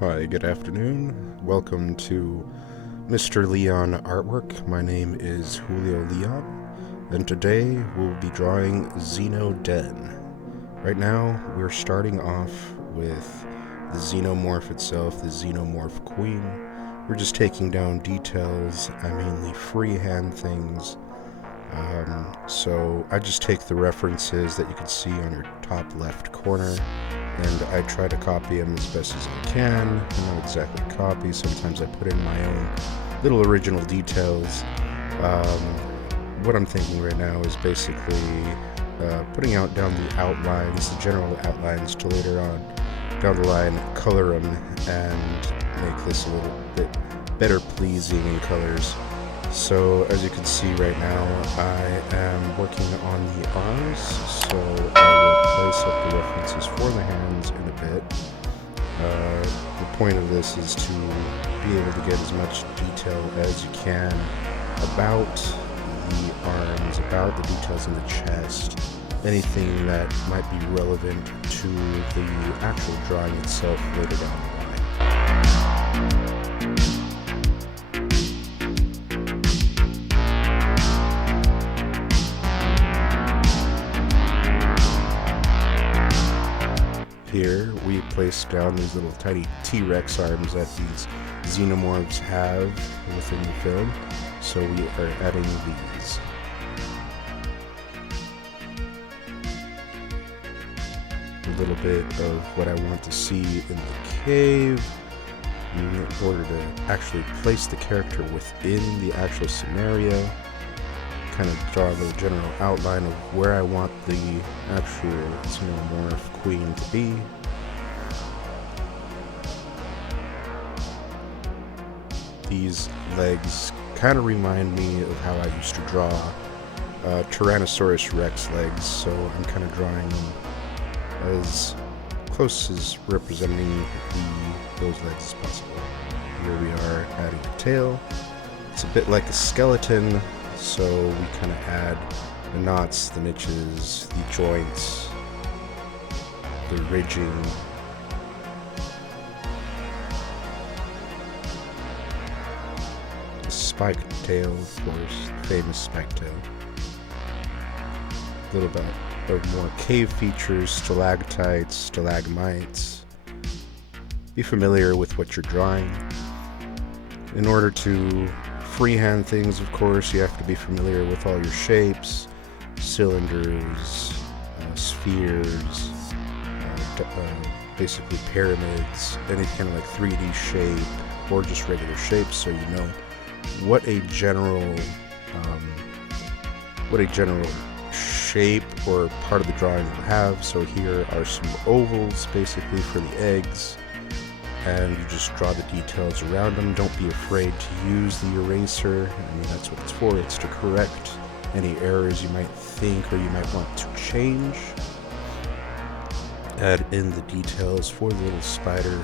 Hi, good afternoon. Welcome to Mr. Leon Artwork. My name is Julio Leon, and today we'll be drawing Xeno Den. Right now, we're starting off with the xenomorph itself, the Xenomorph Queen. We're just taking down details. I mainly freehand things. So I just take the references that you can see on your top left corner, and I try to copy them as best as I can. Not exactly copy, sometimes I put in my own little original details. What I'm thinking right now is basically putting out down the outlines, the general outlines, to later on down the line color them and make this a little bit better pleasing in colors. So as you can see right now, I am working on the arms, so I will place up the references for the hands in a bit. The point of this is to be able to get as much detail as you can about the arms, about the details in the chest, anything that might be relevant to the actual drawing itself later down the line. Here we place down these little tiny T-Rex arms that these xenomorphs have within the film, so we are adding these. A little bit of what I want to see in the cave in order to actually place the character within the actual scenario. Kind of draw the general outline of where I want the actual Xenomorph Queen to be. These legs kind of remind me of how I used to draw Tyrannosaurus Rex legs, so I'm kind of drawing them as close as representing those legs as possible. Here we are adding the tail. It's a bit like a skeleton, so we kind of add the knots, the niches, the joints, the ridging. The spiked tail, of course, the famous spiked tail. A little bit of more cave features, stalactites, stalagmites. Be familiar with what you're drawing. In order to freehand things, of course, you have to be familiar with all your shapes, cylinders, spheres, basically pyramids, any kind of like 3D shape or just regular shapes, so you know what a general shape or part of the drawing will have. So here are some ovals basically for the eggs, and you just draw the details around them. Don't be afraid to use the eraser. I mean, that's what it's for. It's to correct any errors you might think or you might want to change. Add in the details for the little spider.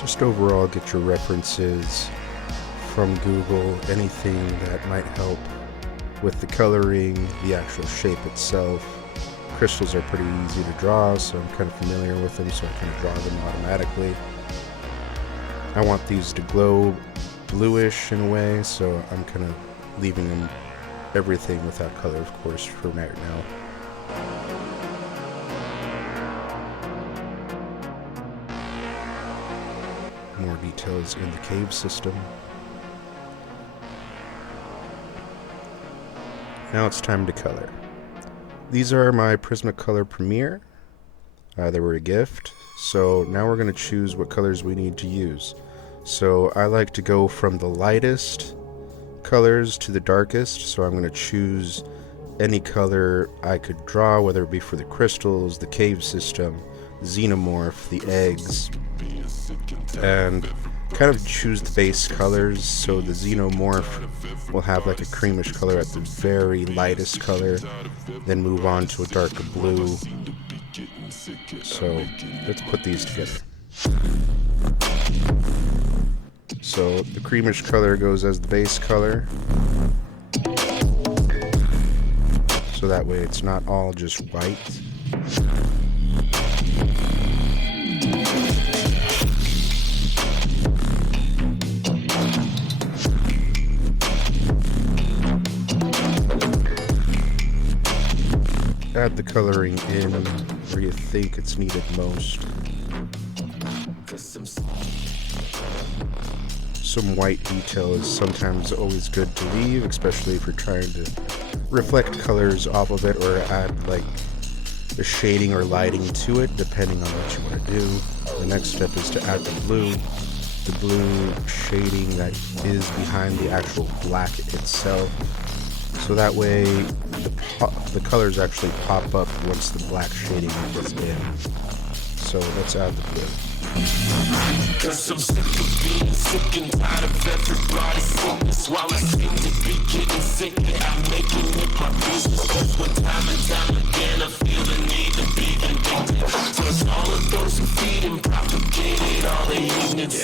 Just overall get your references from Google, anything that might help with the coloring, the actual shape itself. Crystals are pretty easy to draw, so I'm kind of familiar with them, so I kind of draw them automatically. I want these to glow bluish in a way, so I'm kind of leaving them everything without color, of course, for right now. More details in the cave system. Now it's time to color. These are my Prismacolor Premiere. They were a gift. So now we're going to choose what colors we need to use. So I like to go from the lightest colors to the darkest. So I'm going to choose any color I could draw, whether it be for the crystals, the cave system, xenomorph, the eggs, and kind of choose the base colors. So the xenomorph will have like a creamish color at the very lightest color, then move on to a darker blue. So let's put these together. So So the creamish color goes as the base color. So that way it's not all just white. Add the coloring in where you think it's needed most. Some white detail is sometimes always good to leave, especially if you're trying to reflect colors off of it or add like the shading or lighting to it, depending on what you want to do. The next step is to add the blue shading that is behind the actual black itself. So that way the colors actually pop up once the black shading is in. So let's add the blue. Cause I'm sick of being sick and tired of everybody's sickness. While I seem to be getting sicker, I'm making it my business. Cause when time and time again I feel the need to be vindictive towards all of those who feed and propagated all the ignorance.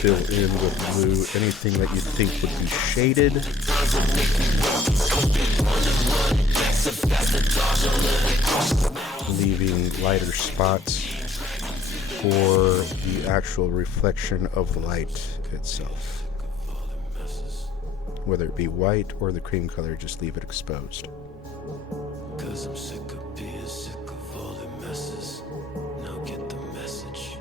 Fill in with blue anything that you think would be shaded. Leaving lighter spots for the actual reflection of the light itself. Whether it be white or the cream color, just leave it exposed. Cause I'm sick of being sick of all the messes. Now get the message.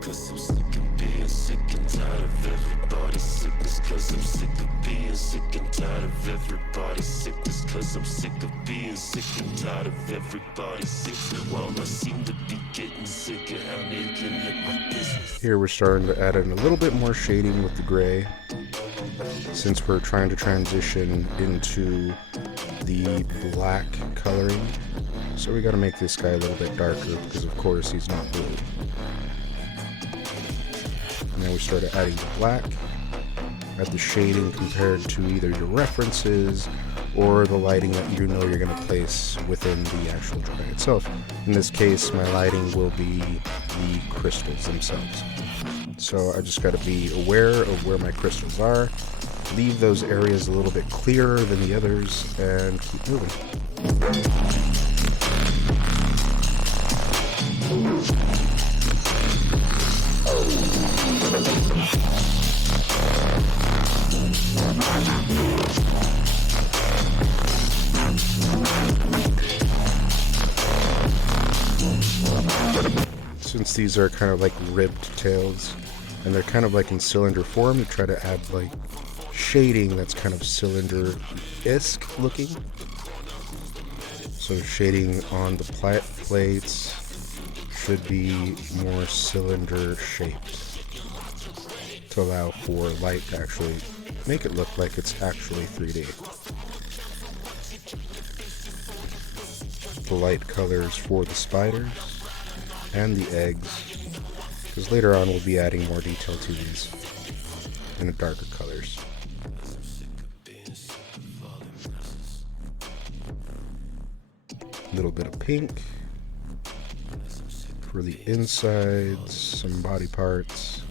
Cause I'm sick of being sick and tired of everybody's sickness. Cause I'm sick of being sick and tired of everybody's sickness. Cause I'm sick of being sick and tired of everybody's sickness. While I seem to be getting sicker, I'm making it my business. Here we're starting to add in a little bit more shading with the gray, since we're trying to transition into the black coloring. So we gotta make this guy a little bit darker because of course he's not blue. And then we started adding the black. Add the shading compared to either your references or the lighting that you know you're going to place within the actual drawing itself. In this case, my lighting will be the crystals themselves. So I just got to be aware of where my crystals are, leave those areas a little bit clearer than the others, and keep moving. Since these are kind of like ribbed tails, and they're kind of like in cylinder form, to try to add like shading that's kind of cylinder-esque looking. So shading on the plates should be more cylinder shaped to allow for light to actually make it look like it's actually 3D. The light colors for the spiders and the eggs, because later on we'll be adding more detail to these in the darker colors. A little bit of pink for the insides, some body parts,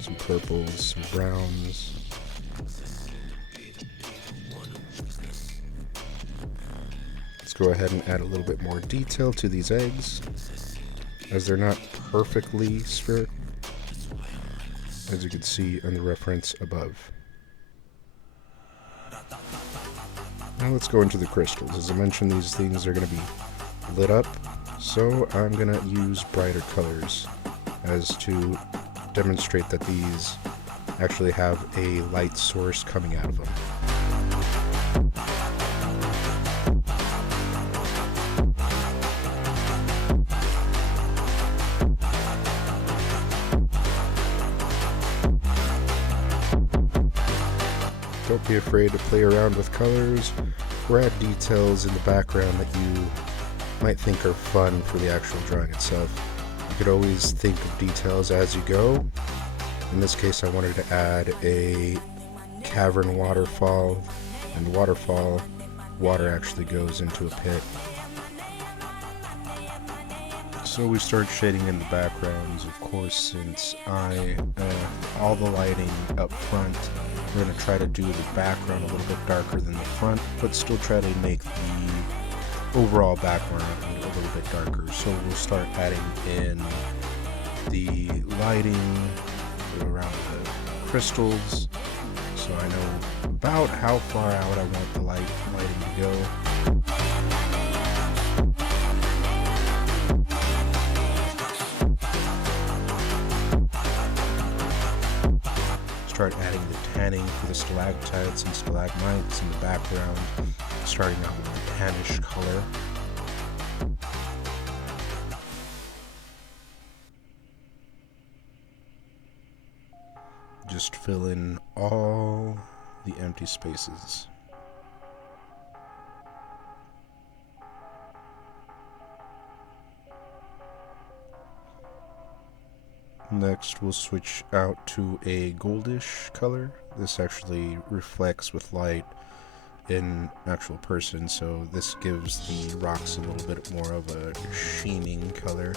some purples, some browns. Let's go ahead and add a little bit more detail to these eggs, as they're not perfectly spherical, as you can see on the reference above. Now let's go into the crystals. As I mentioned, these things are going to be lit up, so I'm going to use brighter colors as to demonstrate that these actually have a light source coming out of them. Don't be afraid to play around with colors or add details in the background that you might think are fun for the actual drawing itself. You could always think of details as you go. In this case, I wanted to add a cavern waterfall, and waterfall, water actually goes into a pit. So we start shading in the backgrounds, of course, since all the lighting up front, we're going to try to do the background a little bit darker than the front, but still try to make the overall background a little bit darker. So we'll start adding in the lighting around the crystals, so I know about how far out I want the lighting to go. Start adding the tanning for the stalactites and stalagmites in the background, starting out with the tannish color. Just fill in all the empty spaces. Next, we'll switch out to a goldish color. This actually reflects with light in actual person, so this gives the rocks a little bit more of a sheening color.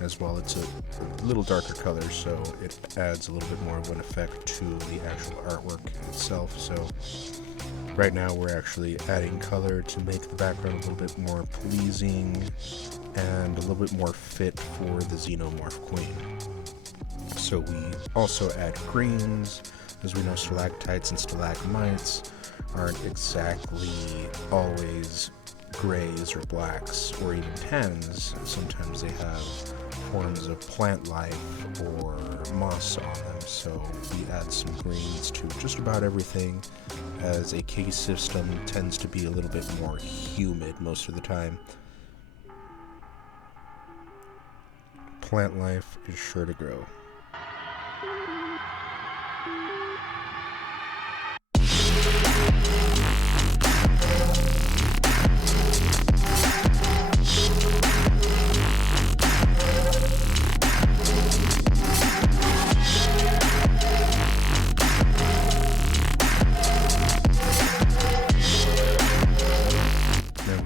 As well, it's a little darker color, so it adds a little bit more of an effect to the actual artwork itself. So right now we're actually adding color to make the background a little bit more pleasing and a little bit more fit for the Xenomorph Queen. So we also add greens. As we know, stalactites and stalagmites aren't exactly always grays or blacks or even tans. Sometimes they have forms of plant life or moss on them, so we add some greens to just about everything, as a cave system tends to be a little bit more humid most of the time. Plant life is sure to grow.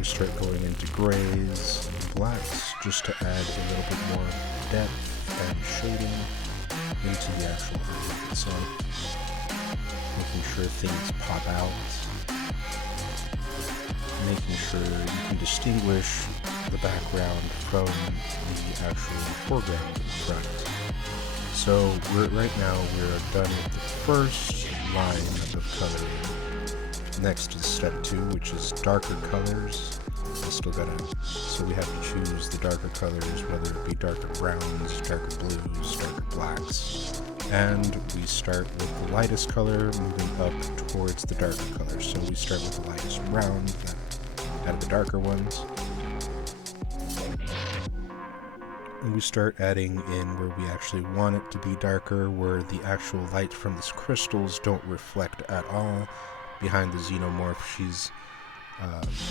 Start going into grays and blacks just to add a little bit more depth and shading into the actual artwork itself, making sure things pop out, making sure you can distinguish the background from the actual foreground in the front. So right now we're done with the first line of coloring. Next is step 2, which is darker colors. So we have to choose the darker colors, whether it be darker browns, darker blues, darker blacks. And we start with the lightest color, moving up towards the darker color. So we start with the lightest brown, then add the darker ones. And we start adding in where we actually want it to be darker, where the actual light from these crystals don't reflect at all. Behind the xenomorph, she's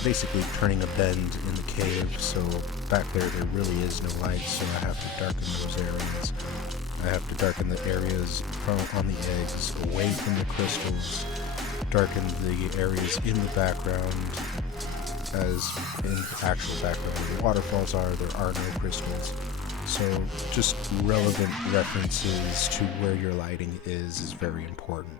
basically turning a bend in the cave, so back there really is no light, so I have to darken those areas. I have to darken the areas on the eggs, away from the crystals, darken the areas in the background, as in the actual background where the waterfalls are, there are no crystals. So just relevant references to where your lighting is very important.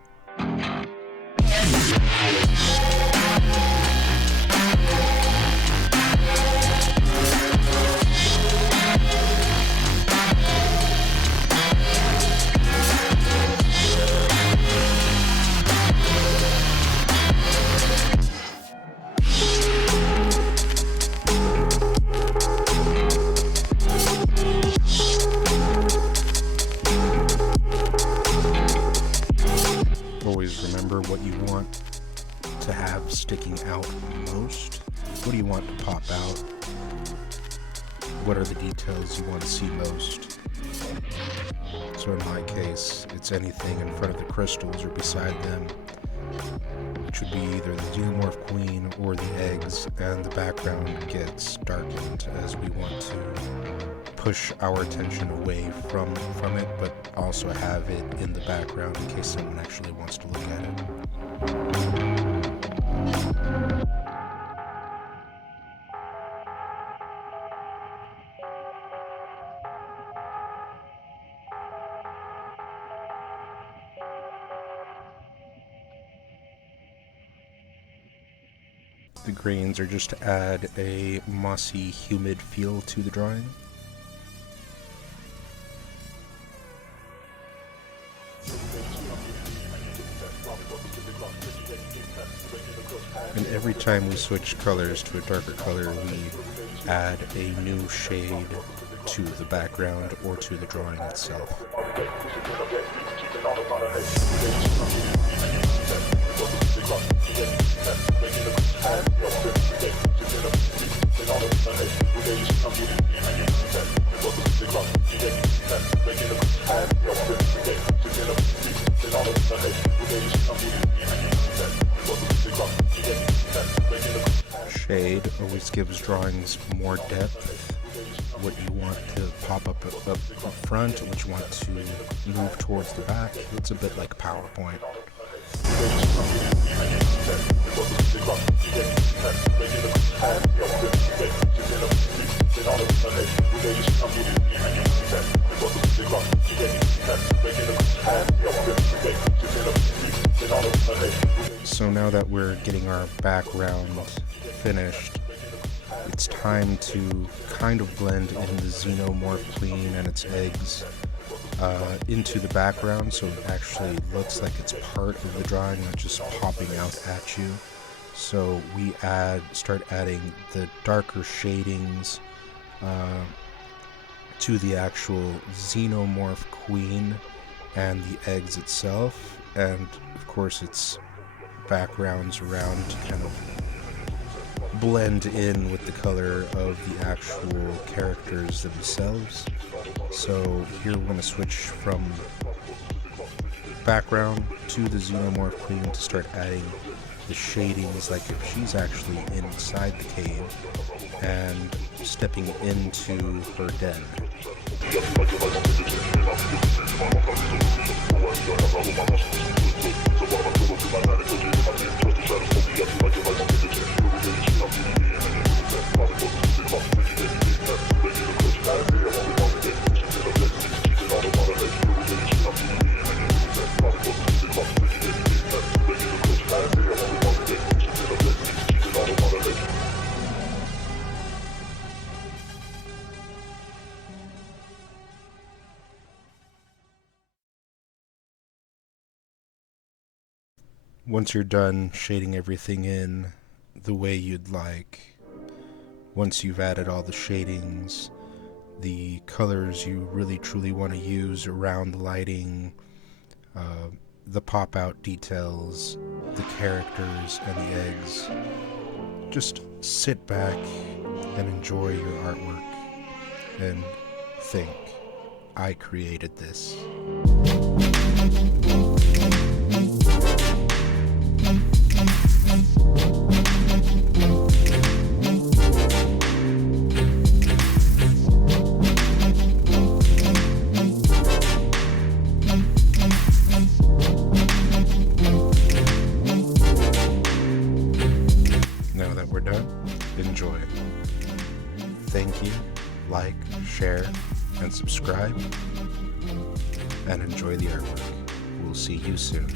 Always remember what you want to have sticking out most. What do you want to pop out? What are the details you want to see most? So in my case, it's anything in front of the crystals or beside them, which would be either the Xenomorph Queen or the eggs, and the background gets darkened as we want to push our attention away from it, but also have it in the background in case someone actually wants to look at it. The grains are just to add a mossy, humid feel to the drawing. And every time we switch colors to a darker color, we add a new shade to the background or to the drawing itself. Shade always gives drawings more depth. What you want to pop up front, what you want to move towards the back. It's a bit like PowerPoint. So now that we're getting our background finished, it's time to kind of blend in the Xenomorph Queen and its eggs into the background, so it actually looks like it's part of the drawing, not just popping out at you. So we start adding the darker shadings to the actual Xenomorph Queen and the eggs itself, and of course its backgrounds around to kind of blend in with the color of the actual characters themselves. So here we're going to switch from background to the Xenomorph Queen to start adding the shadings, like if she's actually inside the cave and stepping into her den. Once you're done shading everything in the way you'd like, once you've added all the shadings, the colors you really truly want to use around the lighting, the pop-out details, the characters, and the eggs, just sit back and enjoy your artwork and think, I created this. Now that we're done, enjoy. Thank you, like, share, and subscribe, and enjoy the artwork. We'll see you soon.